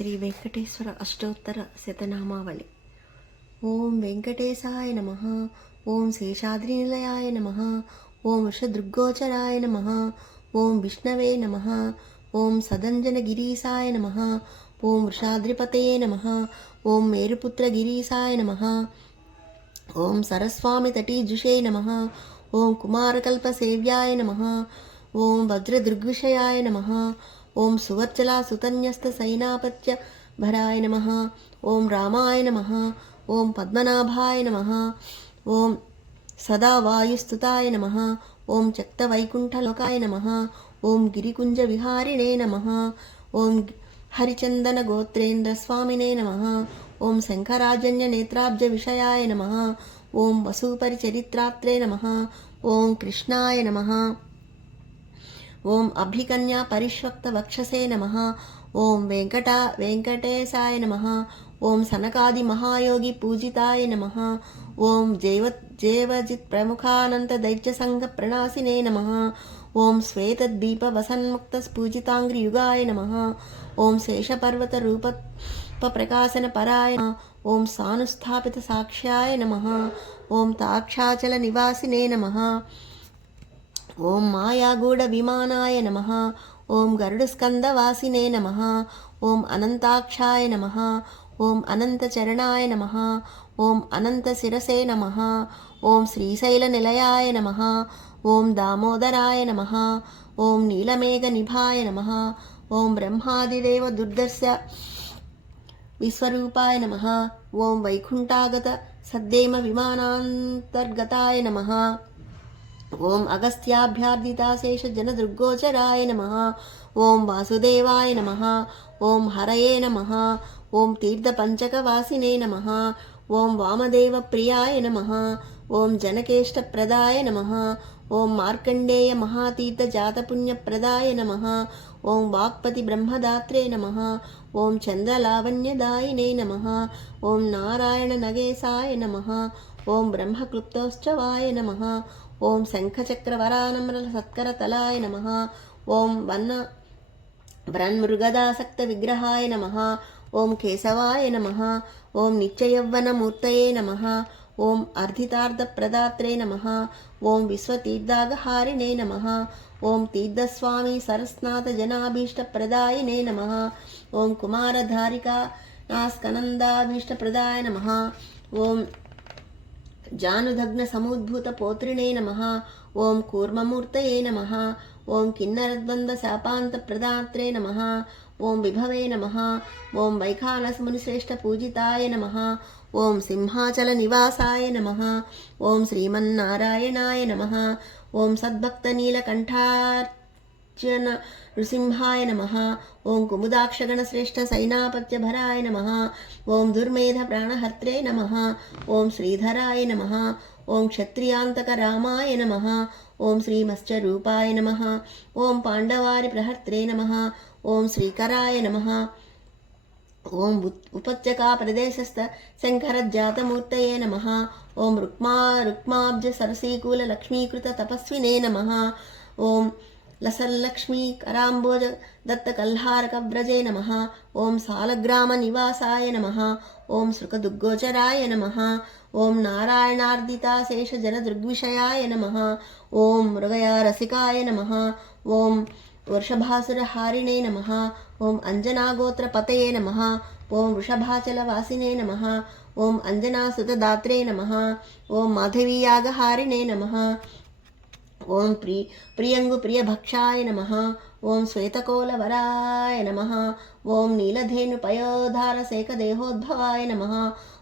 శ్రీ వెంకటేశ్వర అష్టోత్తర శతనామావళి. ఓం వెంకటేశాయ నమ. ఓం శేషాద్రి నిలయాయ నమ. ఓం వృషదృగ్గోచరాయ నమ. ఓం విష్ణవే నమ. ఓం సదంజనగిరీశాయ నమ. ఓం వృషాద్రిపతయే నమ. ఓం మేరుపుత్రగిరీశాయ నమ. ఓం సరస్వామి తటీజుషే నమ. ఓం కుమారకల్పసేవ్యాయ నమ. ఓం వజ్రదృగ్విషయాయ నమ. ఓం సువర్చలా సుతన్యస్త సైనాపత్య భరాయ నమ ఓం రామాయ నమ ఓం పద్మనాభాయ నమ ఓం సదా వాయుస్తుతాయ నమ ఓం చక్తవైకుంఠలోకాయ నమ ఓం గిరికుంజ విహారిణే నమ ఓం హరిచందన గోత్రేంద్ర స్వామినే నమ ఓం శంకరాజన్య నేత్రాబ్జ విషయాయ నమ ఓం వసూపరిచరిత్రాత్రే నమ ఓం కృష్ణాయ నమ. ఓం అభికన్యా పరిష్వక్త వక్షసే నమ. ఓం వెంకట వెంకటేశాయ నమ. ఓం సనకాది మహాయోగి పూజితాయ నమ. ఓం జైవ జేవజిత్ ప్రముఖానంత దైత్య సంఘ ప్రణాసినే నమ. ఓం శ్వేతద్వీప వసన్ముక్త స్ఫూజితాంగ్రియుగాయ నమ. ఓం శేషపర్వత రూప ప్రకాశన పరాయ ఓం సానుస్థాపిత సాక్ష్యాయ నమ. ఓం తాక్షాచల నివాసినే నమ. ఓం మాయాగూఢ విమానాయ నమ. ఓం గరుడస్కందవాసినే నమ. ఓం అనంతాక్షాయ నమ. ఓం అనంతచరణాయ నమ. ఓం అనంతశిరసే నమ. ఓం శ్రీశైల నిలయాయ నమ. ఓం దామోదరాయ నమ. ఓం నీలమేఘ నిభాయ నమ. ఓం బ్రహ్మాదిదేవ దుర్దర్శ విశ్వరూపాయ నమ. ఓం వైకుంఠాగత సద్దేమ విమానాంతర్గతాయ నమ. ఓం అగస్త్యాభ్యర్థితాశేష జనదృగ్గోచరాయ నమ. ఓం వాసుదేవాయ నమ. ఓం హరయే నమ. ఓం తీర్థపంచకవాసినే నమ. ఓం వామదేవ ప్రియాయ నమ. ఓం జనకేష్టప్రదాయ నమ. ఓం మార్కండేయ మహాతీర్థ జాతపుణ్యప్రదాయ నమ. ఓం వాక్పతి బ్రహ్మదాత్రే నమ. ఓం చంద్రలావణ్యదాయినే నమ. ఓం నారాయణ నగేశాయ నమ. ఓం బ్రహ్మక్లుప్తోత్సవాయ నమ. ఓం శంఖచక్రవరానమ్రల సత్కరతలాయ నమ. ఓం వన్న వ్రన్మృగదాసక్త విగ్రహాయ నమ. ఓం కేశవాయ నమ. ఓం నిత్యయవ్వనమూర్తయే నమ. ఓం అర్ధితార్థప్రదాత్రే నమ. ఓం విశ్వతీర్థాగహారిణే నమ. ఓం తీర్థస్వామి సరస్నాథ జనాభీష్టప్రదాయనే నమ. ఓం కుమారధారికా నాస్కనందాభీష్టప్రదాయ నమ. ఓం జానుదగ్న సముద్భూత పోత్రిణే నమ ఓం కూర్మమూర్తయే నమ ఓం కిన్నరద్వంద శాపాంత ప్రదాత్రే నమ ఓం విభవే నమ ఓం వైఖానసమునిశ్రేష్ఠ పూజితాయ నమ ఓం సింహాచల నివాసాయ నమ ఓం శ్రీమన్నారాయణాయ నమ ఓం సద్భక్త నీలకంఠార్చన నృసింహాయ నమ ఓం కుముదాక్షగణశ్రేష్ఠ సైనాపత్యభరాయ నమ ఓం దుర్మేధ ప్రాణహర్త్రే నమ ఓం శ్రీధరాయ నమ ఓం క్షత్రియాంతక రామాయ నమ ఓం శ్రీమశ్చరూపాయ నమ ఓం పాండవారి ప్రహర్త్రే నమ ఓం శ్రీకరాయ నమ ఓం ఉపత్యకా ప్రదేశస్థ శంకరజాతమూర్తయే నమ ఓం రుక్మా రుక్మాబ్జ సరసీకూల లక్ష్మీకృత తపస్వినే నమ ఓం లసల్లక్ష్మీ కరాంబోజ దత్తకల్హారకవ్రజే నమ. ఓం సాలగ్రామ నివాసాయ నమ. ఓం శృకదుగ్గోచరాయ నమ. ఓం నారాయణార్దితాశేష జనదృగ్విషయాయ నమ. ఓం మృగయారసికాయ నమ. ఓం వృషభాసురహారిణే నమ. ఓం అంజనాగోత్రపతయే నమ. ఓం వృషభాచలవాసినే నమ. ఓం అంజనాసుతదాత్రే నమ. ఓం మాధవీయాగహారిణే నమ. ఓం ప్రి ప్రియంగు ప్రియభక్షాయ నమ ఓం శ్వేతకోలవరాయ నమ ఓం నీలధేను పయోధార శేఖదేహోద్భవాయ నమ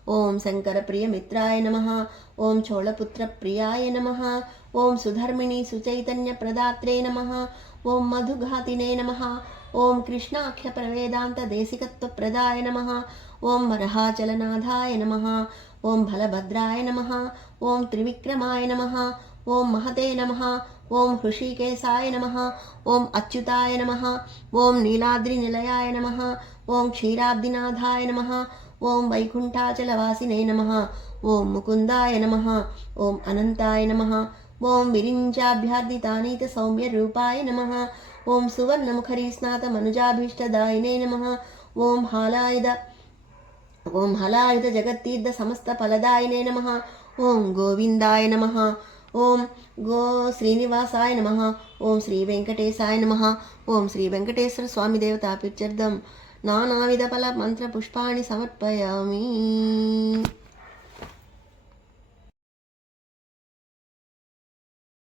ఓం శంకర ప్రియమిత్రాయ నమ ఓం చోళపుత్ర ప్రియాయ నమ ఓం సుధర్మిణి సుచైతన్య ప్రదాత్రే నమ ఓం మధుఘాతినే నమ ఓం కృష్ణాఖ్య ప్రవేదాంత దేశికత్వ ప్రదాయ నమ ఓం వరహాచలనాథాయ నమ ఓం బలభద్రాయ నమ ఓం త్రివిక్రమాయ నమ ఓం మహతే నమ ఓం హృషికేశాయ నమ ఓం అచ్యుతాయ నమ ఓం నీలాద్రి నిలయాయ నమ ఓం క్షీరాబ్దినాథాయ నమ ఓం వైకుంఠాచలవాసినే నమ ఓం ముకుందాయ నమ ఓం అనంతాయ నమ ఓం విరించాభ్యర్థితానీత సౌమ్య రూపాయ నమ ఓం సువర్ణముఖరీ స్నాత మనుజాభీష్టదాయినే నమ ఓం హాలాయుధ ఓం హలాయుధ జగత్తీర్థ సమస్త ఫలదాయినే నమ ఓం గోవిందాయ నమ ఓం గో శ్రీనివాసాయ నమ. ఓం శ్రీ వెంకటేశాయ నమ. ఓం శ్రీ వెంకటేశ్వర స్వామి దేవత దేవతాపిత్యర్థం నానావిధ ఫల మంత్ర పుష్పాణి సమర్పయామి.